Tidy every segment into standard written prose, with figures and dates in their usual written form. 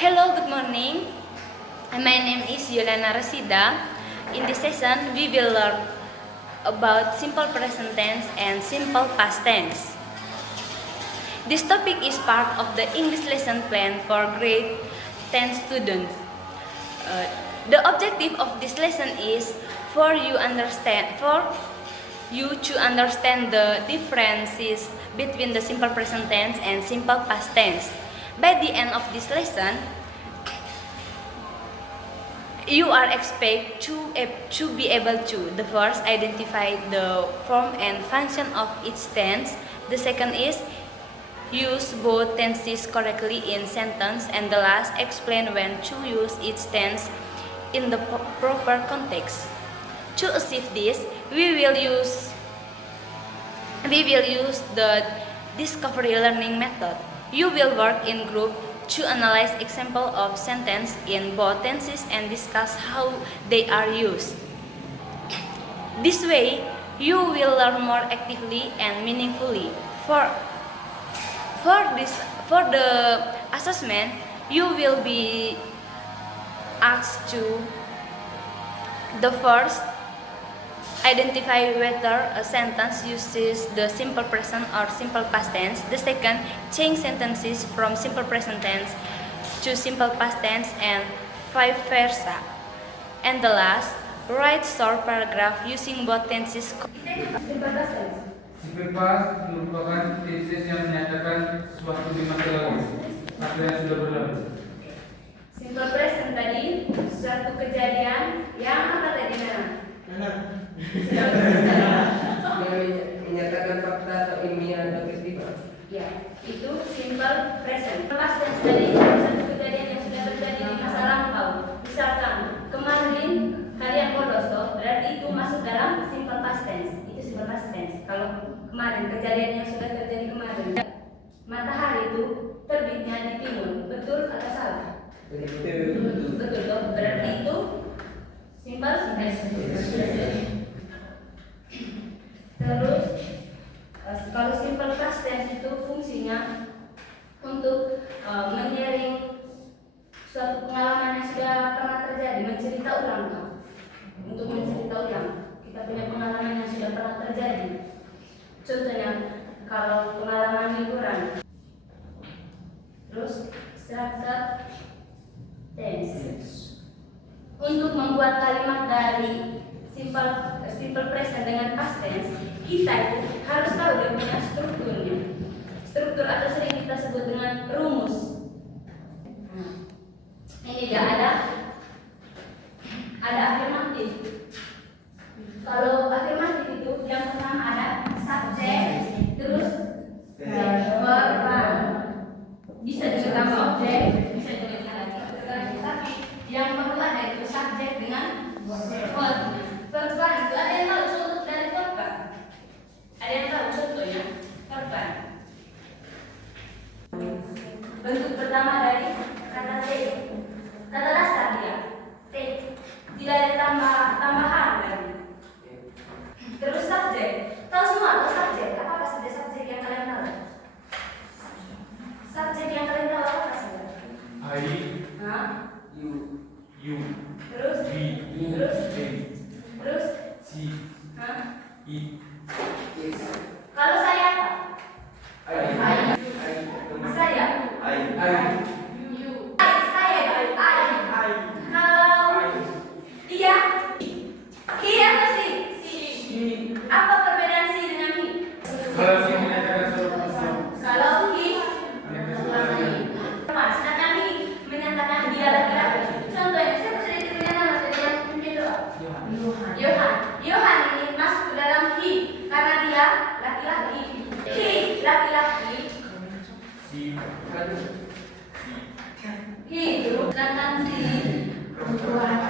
Hello, good morning. My name is Yolana Rasida. In this session, we will learn about simple present tense and simple past tense. This topic is part of the English lesson plan for grade 10 students. The objective of this lesson is for you to understand the differences between the simple present tense and simple past tense. By the end of this lesson, you are expected to be able to the first identify the form and function of each tense. The second is use both tenses correctly in sentence, and the last explain when to use each tense in the proper context. To achieve this, we will use the discovery learning method. You will work in group to analyze example of sentence in both tenses and discuss how they are used. This way, you will learn more actively and meaningfully. For the assessment, you will be asked to the first identify whether a sentence uses the simple present or simple past tense. The second, change sentences from simple present tense to simple past tense and vice versa. And the last, write short paragraph using both tenses. Simple past merupakan tenses yang menyatakan suatu di masa lalu atau yang sudah berlalu. Simple present tadi suatu kejadian yang apa tadi Yang menyatakan fakta atau ilmiah atau peristiwa. Ya, itu simple present. Past tense tadi suatu kejadian yang sudah terjadi di masa lampau. Misalkan kemarin kalian bolos, berarti itu masuk dalam simple past tense. Itu simple past tense. Kalau kemarin kejadian yang sudah terjadi kemarin, matahari itu terbitnya di timur, betul atau salah? Betul. Berarti itu simple present. Terus kalau simple past tense itu fungsinya untuk menyaring suatu pengalaman yang sudah pernah terjadi, mencerita ulang. Untuk mencerita ulang, kita punya pengalaman yang sudah pernah terjadi. Contohnya kalau pengalaman liburan. Terus structure tense. Untuk membuat kalimat dari simple present dengan past tense, kita itu harus tahu dia punya strukturnya. Struktur atau sering kita sebut dengan rumus. Ini dia ada afirmatif. Kalau afirmatif itu yang pertama ada subjek, terus verb. Bisa juga tambah objek, bisa juga lagi. Tapi yang perlu ada itu subjek dengan verb. Verb itu ada yang tahu contoh dari verb? Ada yang tahu contohnya? Verb. Bentuk pertama dari kata T. Kata dasar dia T. Tidak ada tambahan lagi. Terus subjek. Tahu semua atau subjek? Apa saja subjek yang kalian tahu? Subjek yang kalian tahu apa saja? I, you, Terus? we, Terus? they, Terus? she, it. Kalau saya apa? Saya. Saya. Kalau dia, he atau si? Apa perbedaan si dengan he? Kalau si menyatakan suatu person, Kalau he, menyatakan sedangkan he menyatakan dia laki-laki. Contohnya, saya bisa punya nama tadi yang punya doa. Yohan ini masuk ke dalam he karena dia laki-laki. He laki-laki. He itu sedangkan si perempuan.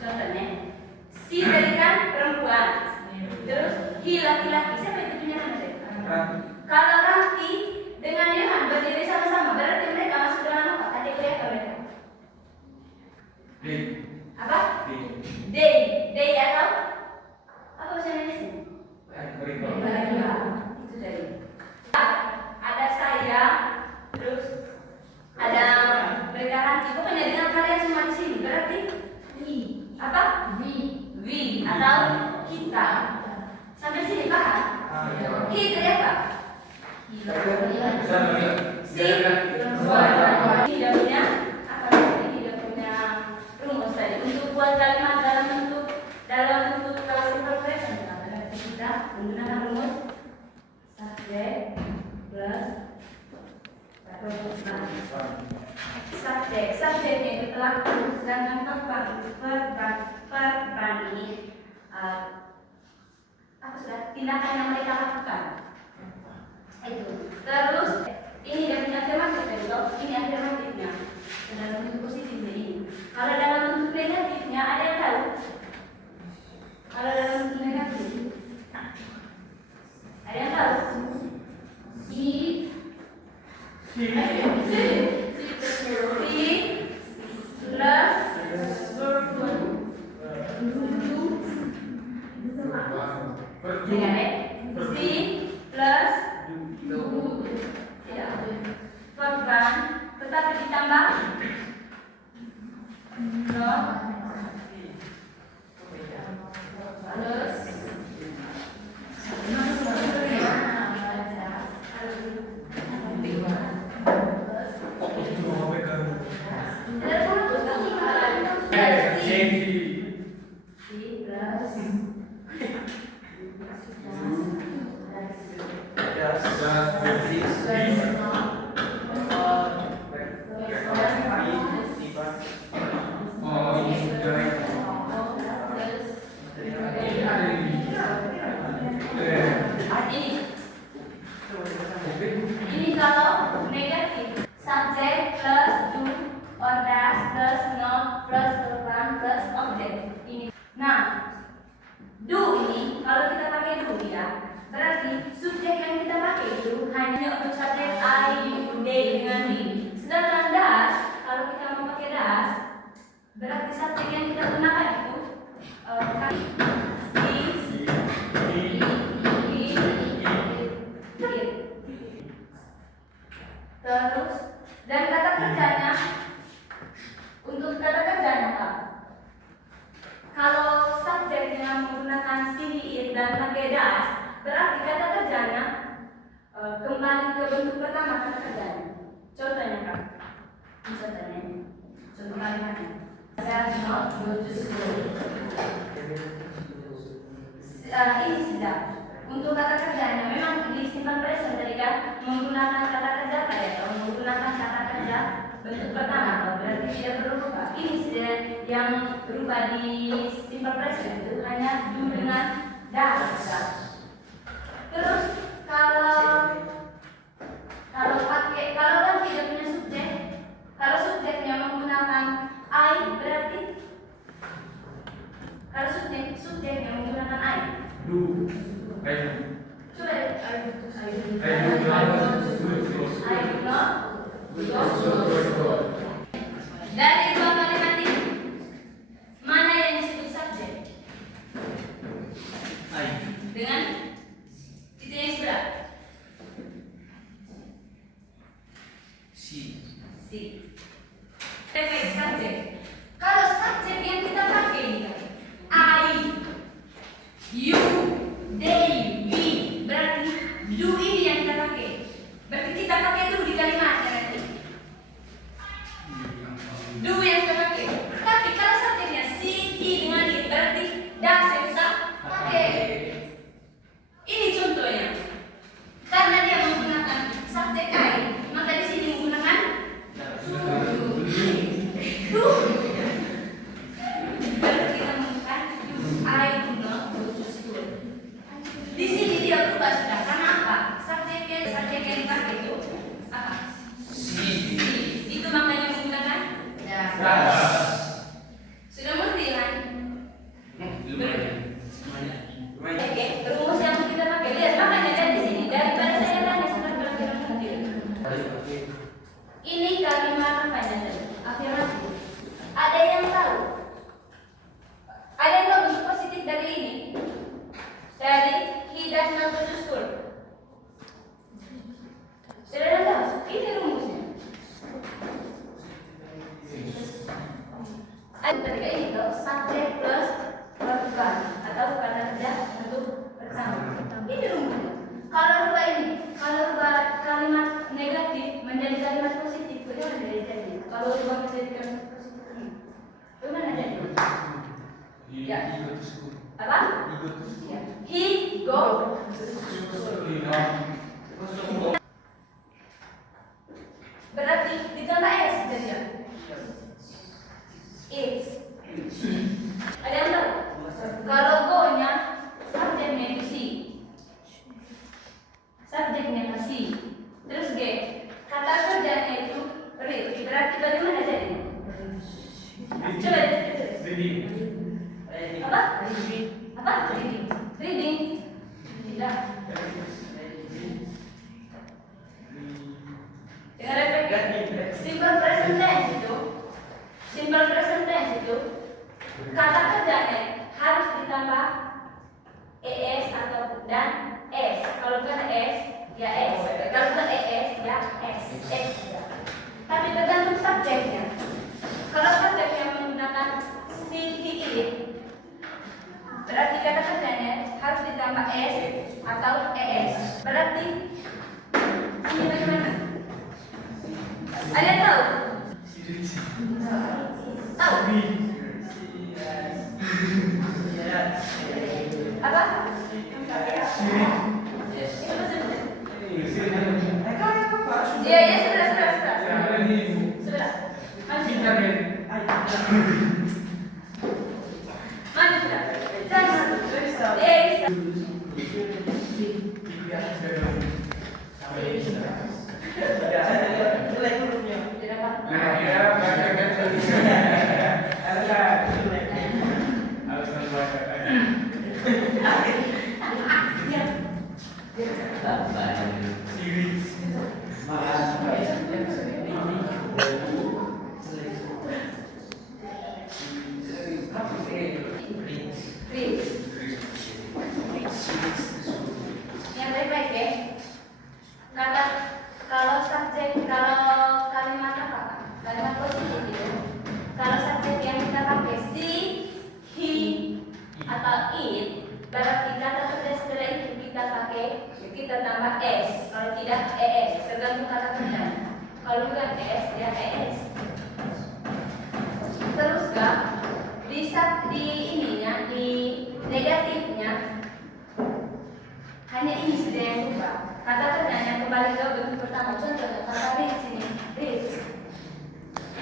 Contohnya, si tadi kan perempuan, terus he laki-laki. Siapa itu punya nama tadi? Kalau Ranti dengan Yohan berdiri sama-sama, berarti mereka masuk dalam apa? Kategori apa mereka? Apa? Day atau apa bahasa Indonesia? Itu dari. Ada saya, terus ada mereka nanti. Pokoknya dengan kalian semua di sini berarti apa? V atau kita. Sampai sini paham? Kita ya Pak? Si tidak punya apa namanya, tidak punya rumus tadi untuk buat kalimat dalam bentuk simple present. Berarti kita menggunakan rumus subject plus subjeknya itu pelaku, sedangkan verban ini apa sudah tindakan yang mereka lakukan itu. Terus ini dia punya afirmatif betul, ini afirmatifnya dalam bentuk positifnya ini. Kalau dalam bentuk negatifnya ada yang tahu? Kalau dalam bentuk negatif ada yang tahu? Tetapi ditambah not plus ini kalau negatif subject plus do or does plus not plus verb plus object ini. Nah, do ini kalau kita pakai do ya, berarti subjek yang kita pakai itu hanya untuk subjek I, you, they dengan me. Sedangkan does, kalau kita mau pakai does, berarti subjek yang kita gunakan itu terus dan kata kerjanya, untuk kata kerjanya Pak, kalau subjeknya menggunakan si dan pakai das, berarti kata kerjanya kembali ke bentuk pertama kata kerjanya. Contohnya Kak, contoh kalimatnya does not go to school. Ini sudah untuk kata kerjanya memang di simpan present tadi kan menggunakan kata kerja apa ya, atau menggunakan kata kerja bentuk pertama, berarti tidak perlu berubah. Ini sudah yang berubah di simpan present itu hanya do dengan does. Terus kalau kan tidak punya subjek, kalau subjeknya menggunakan I, berarti kalau subjeknya menggunakan I. Coba dari dua kalimat ini mana yang disebut subjek? Dengan titik yang sebelah. Si. Subjek. Kalau subjek yang kita pakai ini I, you, they, we, berarti do ini yang kita pakai. Berarti kita pakai do di kalimatnya nanti. Do yang kita pakai. Tapi kalau subjeknya si, he dengan it, berarti does yang kita pakai. Ini contohnya. Karena dia menggunakan subjek I, maka di sini menggunakan do. Berarti kita menggunakan do. I do not go to school. Di sini dia berubah sudah. Karena apa? Subjek yang dipakai itu apa? Si. Itu makanya menggunakan does. Sudah mengerti kan? Oke, rumus yang kita pakai. Lihat, makanya dari sini daripada saya tanya sudah kira-kira mungkin. Ini kalimat apa tadi? Afirmatif. Ada yang tahu? Ketika ini tuh subjek plus verb atau kata kerja bentuk pertama. Ini rumusnya. Kalau rubah ini, kalau rubah kalimat negatif menjadi kalimat positif, bagaimana jadi? Kalau rubah menjadi kalimat positif ini, bagaimana jadi? Ya. Apa? Ya. He go. Berarti ditambah s jadi ya. It's. Ada yang tahu? Kalau go-nya subjeknya itu si, subjeknya masih, terus g, kata kerjanya itu read. Berarti bagaimana jadi? Coba ditulis. Apa? Apa? Reading. Reading. Tidak. Dengar refleks. Simple present tense itu, simple present tense itu, kata kerjanya harus ditambah es atau dan s. Kalau bukan s, ya s. Kalau bukan es, ya s. S. Tapi tergantung subjeknya. Kalau subjeknya menggunakan si, he, it, berarti kata kerjanya harus ditambah s atau es. Berarti ini bagaimana? Ada yang tahu? Tahu? Apa? Iya, iya, sudah. Sudah. Masih. Mana sudah? Yang baik-baik ya. Kata kalau subjek, kalau kalimat apa? Kalimat positif itu. Kalau subjek yang kita pakai si, he, atau it, berarti kata kerja setelah itu kita pakai, kita tambah s. Kalau tidak es, tergantung kata kerja. Kalau bukan s, ya es. Terus kah? Di ininya, di negatifnya, hanya ini saja yang berubah. Kata kerjanya kembali ke bentuk pertama. Contohnya kata read sini, read.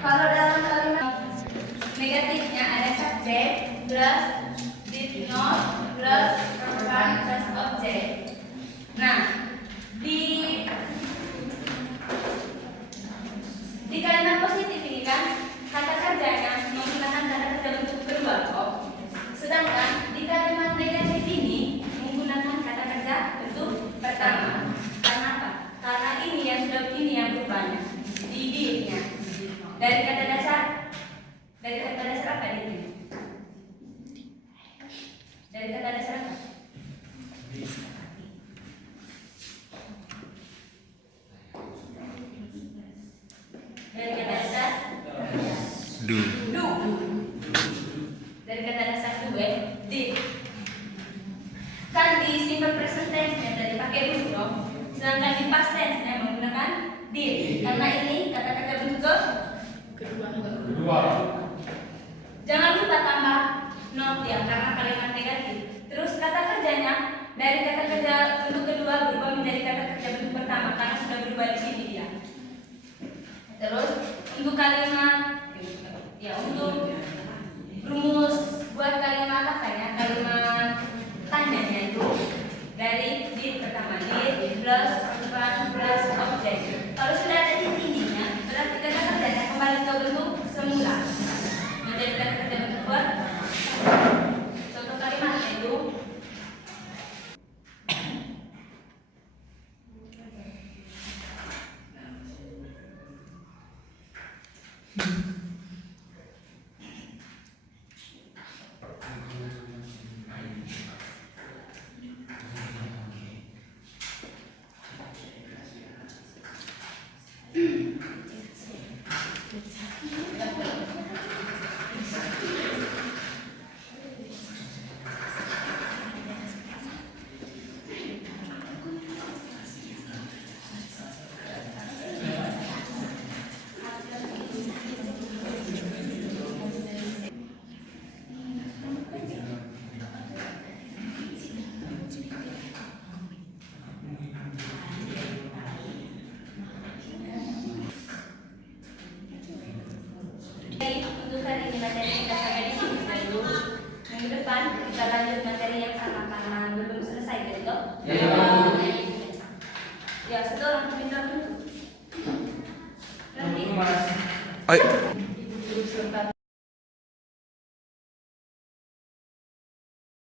Kalau dalam kalimat negatifnya ada subjek plus did not plus verb plus object. Nah, di kalimat positif ini kan kata kerjanya menggunakan kata kerja bentuk kedua kok. Sedangkan di kalimat negatif ini menggunakan kata kerja bentuk pertama. Karena apa? Karena ini yang sudah begini yang berubahnya di did-nya. Dari kata dasar apa ini? Dari kata dasar apa? Dari kata dasar Do. Dari kata dasar did. Kan di simple present tense-nya tadi pakai do dong. Sedangkan di past tense-nya menggunakan did. Karena ini kata kerja bentuk kedua. Jangan lupa tambah not ya, karena kalimat negatif. Terus kata kerjanya dari kata kerja bentuk kedua berubah menjadi kata kerja bentuk pertama karena sudah berubah di sini dia. Terus untuk kalimat ya, untuk rumus buat kalimat apa ya? Kalimat tanyanya itu dari did pertama, did plus verb plus objek. Kalau sudah ada di tingginya, berarti kata kerjanya kembali ke bentuk semula menjadi kata kerja bentuk verb. Contoh kalimatnya itu Ay,